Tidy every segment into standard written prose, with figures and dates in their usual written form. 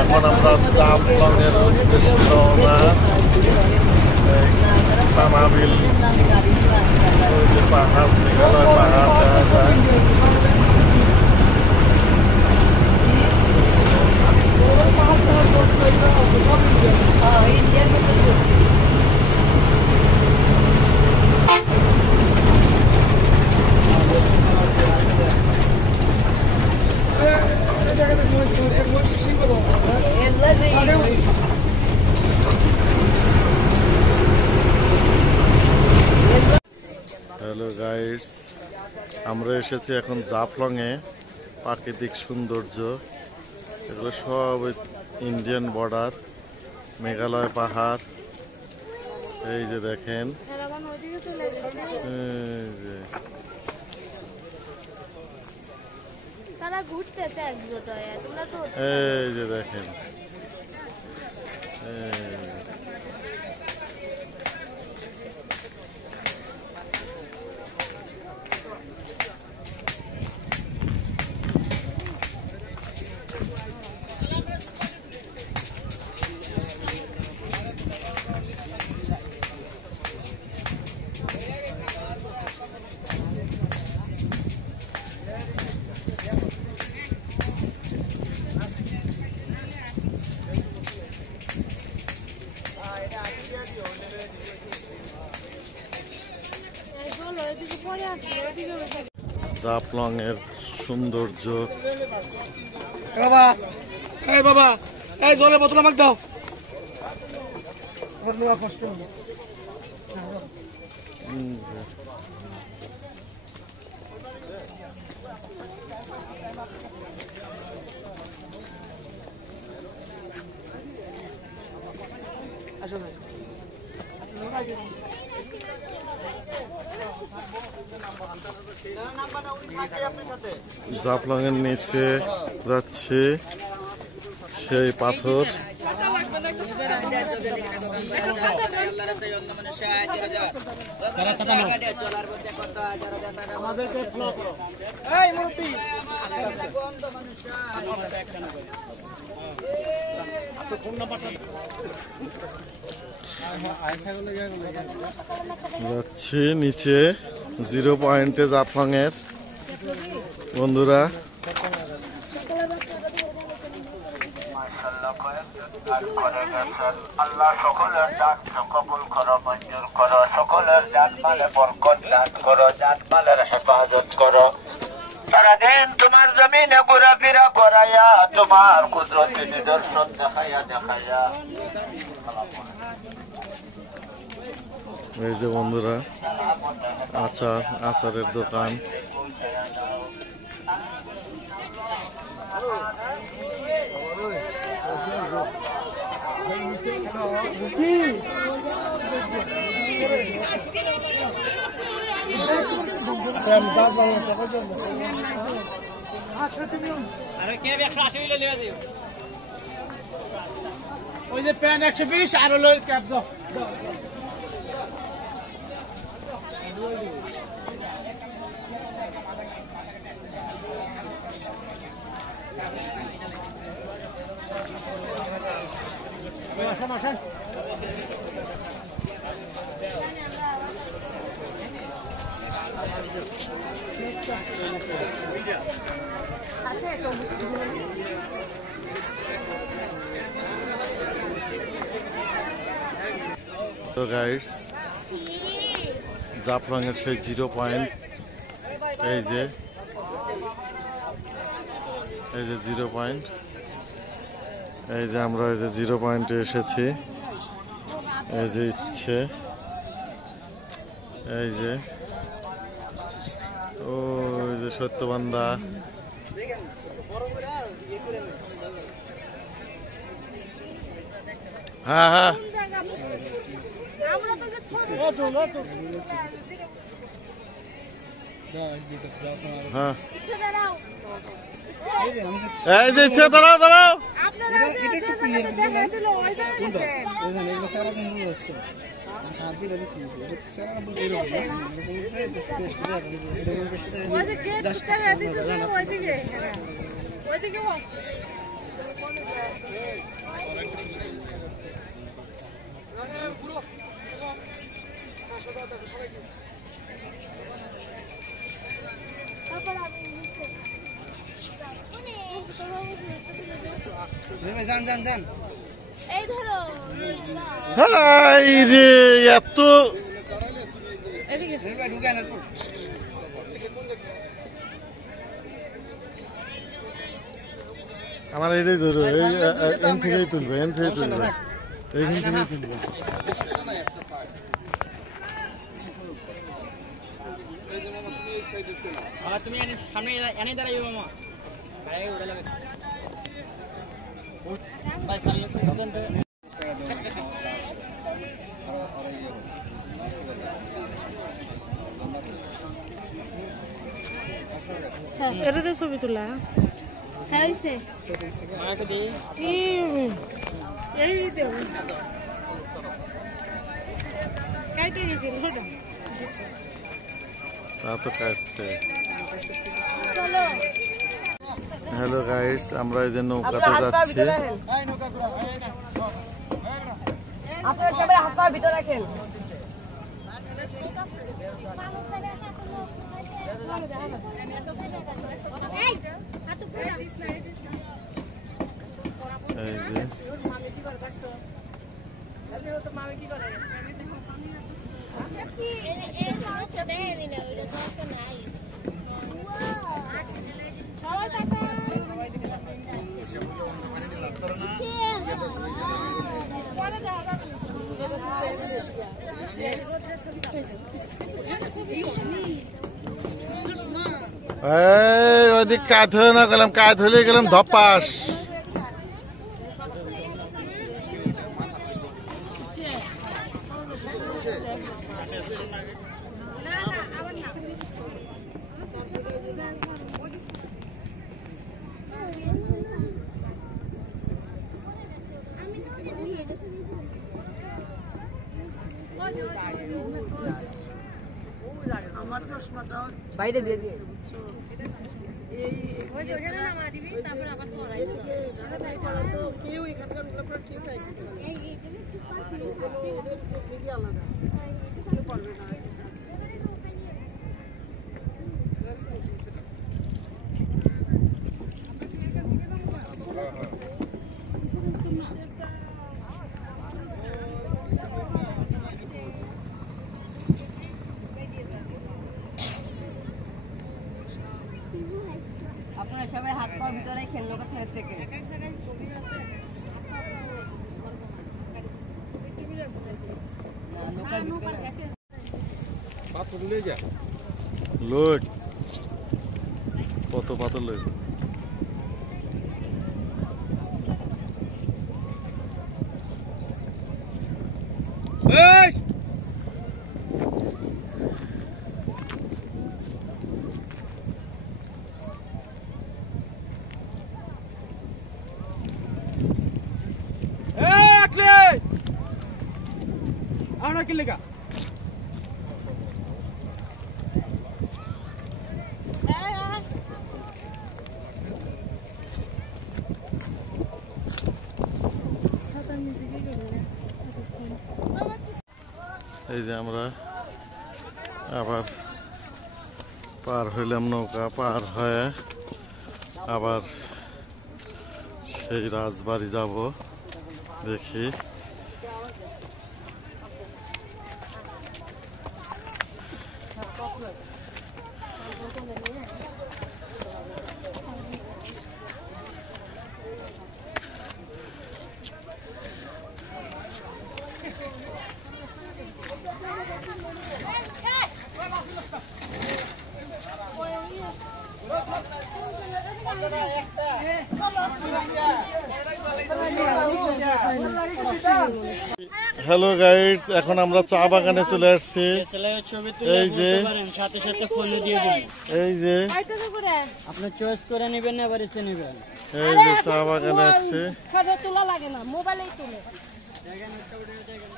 এখন আমরা জাফলংয়ের উদ্দেশ্যে রওনা। পানাবিল ওই যে পাহাড়, মেঘালয় পাহাড় দেখা যায়। হ্যালো গাইডস, আমরা এসেছি এখন জাফলংয়ে। প্রাকৃতিক সৌন্দর্য, এগুলো সব ইন্ডিয়ান বর্ডার, মেঘালয় পাহাড়। এই যে দেখেন, এই যে দেখেন, জাফলং এর সৌন্দর্য। বাবা, এই বাবা, এই জলের বোতল আমাকে দাও। কষ্ট হবে। জাফলং এর নিচে যাচ্ছে সেই পাথর। যাচ্ছি নিচে জিরো পয়েন্টে জাফলং এর বন্ধুরা। আল্লাহ সকলের দান কবুল করো, মঞ্জুর করো, সকলের জানমালে বরকত দান করো, জানমালের হেফাজত করো। সারাদিন তোমার জমিনে ঘোরাফেরা করাইয়া, তোমার কুদরতি নিদর্শন দেখাইয়া দেখাইয়া। এই যে বন্ধুরা, আচারের দোকান। ওই যে প্যান 120 আর হলো ক্যাপ দাও। আসেন আসেন। তো গাইডস, জাফলং এর সেই জিরো পয়েন্ট, এই যে জিরো পয়েন্ট। এই যে আমরা এই যে জিরো পয়েন্টে এসেছি। এই যে ইচ্ছে, এই যে ওই যে সত্যবান্ধা। হ্যাঁ হ্যাঁ, হ্যাঁ, এই যে ইচ্ছে, দাঁড়াও দাঁড়াও। যান যান যান এই ধরো হাই রে এত এদিকে ঢুকে না আমার এটাই ধরো এন থেকেই তুলবে এন থেকে তুলবে এইখান থেকেই তুলবে তুমি সামনে এনে দাঁড়াইও মামা এটাতে ছবি তোলা হ্যাঁ হয়েছে এই কাইটে গেছিল তা তো কাটছে চলো হ্যালো গাইস আমরা এই যে নৌকাতে যাচ্ছি আপনারা সবাই হাত পা ভিতরে রাখেন এই যে ওদিক কাজ হয়ে না গেলাম কাজ হলে গেলাম ধপাস বাইরে দিয়ে দিচ্ছে আপনারা সবাই হাত পা ভিতরে রাখেন নৌকা ছেড়ে থেকে লোক কত পাথর লোক আমরা কি লেখা এই যে আমরা আবার পার হইলাম নৌকা পার হয়ে আবার সেই রাজবাড়ি যাব দেখি হ্যালো গাইডস এখন আমরা চা বাগানে চলে আসছি এই যে সাথে সাথে ফোনে দিয়ে দিন এই যে আপনি চয়েস করে নেবেন না এবার এসে নেবেন এই যে চা বাগানে আসছে খাবে তোলা লাগে না মোবাইলেই তোলে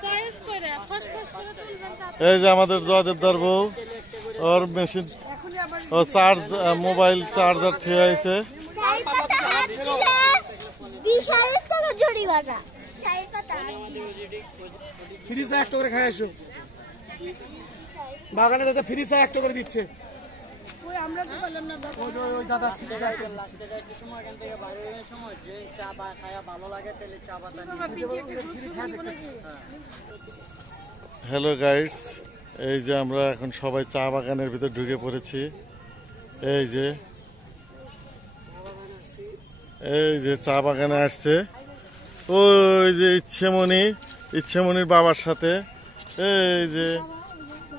চয়েস করে ফসফস করে তুলবেন এই যে আমাদের জয়দেবদার বউ ওর মেশিন ও চার্জ মোবাইল চার্জার ঠিক আছে ফ্রি চা একটা করে খাই আসো বাগানে দাদা ফ্রি চা একটা করে দিচ্ছে আমরা তো বললাম না দাদা ওই দাদা হ্যালো গাইডস, এই যে আমরা এখন সবাই চা বাগানের ভিতর ঢুকে পড়েছি। এই যে চা বাগানে আসছে ওই যে ইচ্ছেমনির বাবার সাথে। এই যে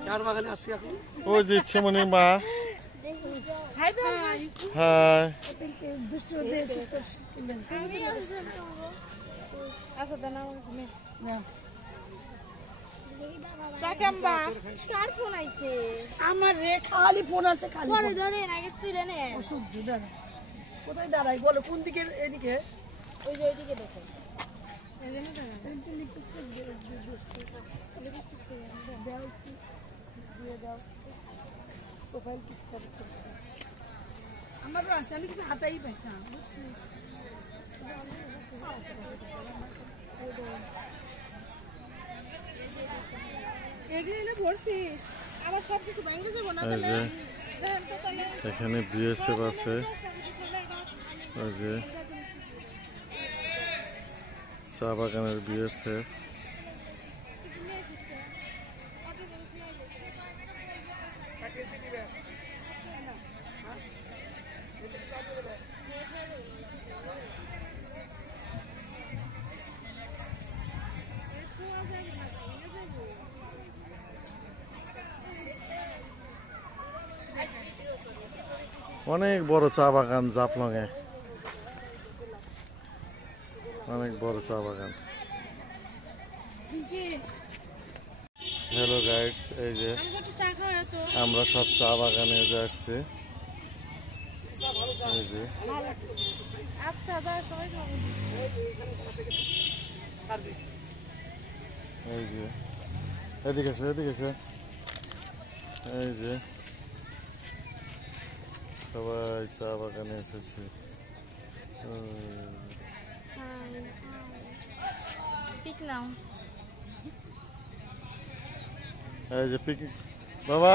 চার বাগানে আসছি এখন। ওই যে ইচ্ছেমনির মা। হাই দাও হাই। আচ্ছা দানা চাকাম্বা কার ফোন আইছে আমার রে খালি ফোন আছে খালি পরে ধরে আগে তুলে নে অসহ্য দাঁড়া কোথায় দাঁড়াই বলো কোন দিকে এদিকে ওই যে ওইদিকে দেখো আমার রাস্তা আমি কিছু হাতাই পাইতাম এগুলো ভরছিস আবার সব কিছু ভেঙে যাবো না এই যে দেখেন তো তাহলে এখানে বিএসএফ আছে। ওই যে চা বাগানের বিএসএফ। অনেক বড় চা বাগান জাফলংয়ে, অনেক বড় চা বাগান। হ্যালো গাইডস, এই যে চা খাওয়া তো আমরা সব চা বাগানে আসছি। এই যে আচ্ছা দা সবাই খাবো এই যে এদিকে এসো এই যে সবাই চা বাগানে এসেছে। পিক নাও এই যে পিক বাবা